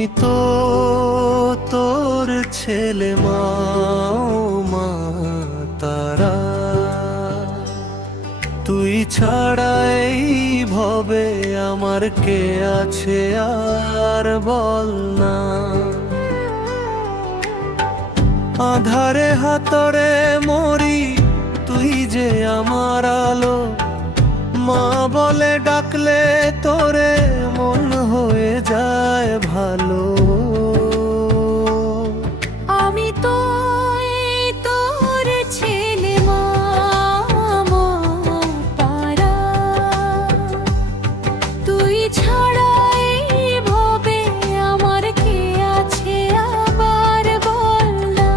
আমি তো তোর ছেলে মা, ও মা তারা, তুই ছাড়া এই ভবে আমার কে আছে আর বল না। আধারে হাতরে মরি, তুই যে আমার আলো, মা বলে ডাকলে তোরে মন হয়ে যায় ভালো। আমি তো এই তোর ছেলে মা, মা তারা, তুই ছাড়া এই ভবে আমার কে আছে আবার বল না।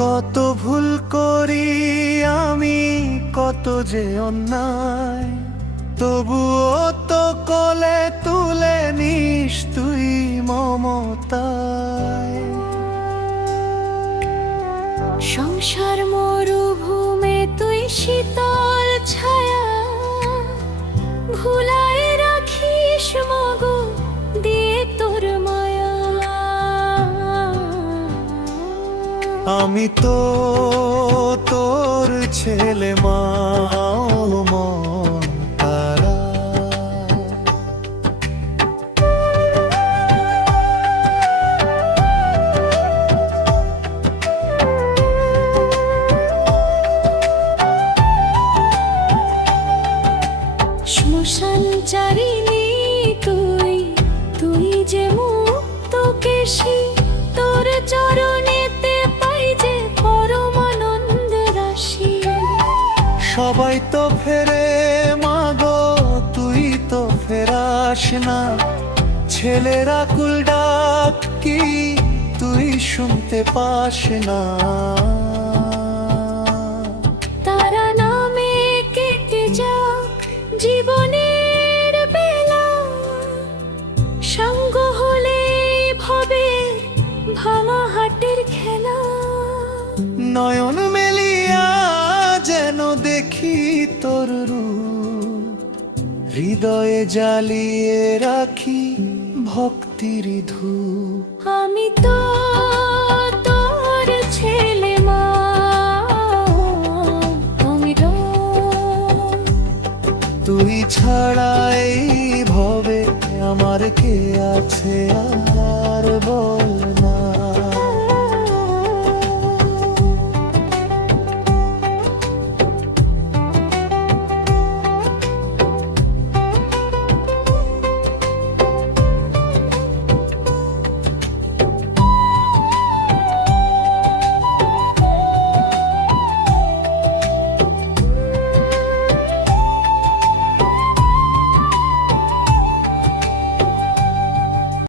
কত ভুল করি আমি, কত যে অন্যায়, তবুও তো কোলে তুলে নিস তুই মমতায়। সংসার মরুভূমে তুই শীতল ছায়া, ভুলায় রাখিস মগো দিয়ে তোর মায়া। আমি তো তোর ছেলে মা, ও মন তারা, শ্মশান চারিনি তুই, তুই যে মুক্ত কেশি, তোর চরণেতে পাই যে পরমানন্দ রাশি। সবাই তো ফেরে মাগো, তুই তো ফেরাস না, ছেলেরা কুল ডাক কি তুই শুনতে পাস না। তারা নামে কেটে যাক জীবনের বেলা, সঙ্গ হলে ভবে ভাঙা হাটের খেলা। নয়ন মেলিয়া যেন দেখি তোর রূপ, হৃদয়ে জ্বালিয়ে রাখি ভক্তির ধূপ। আমি তো তোর ছেলে মা, আমি তো তুই ছাড়া এই ভবে আমার কে আছে আর বল না।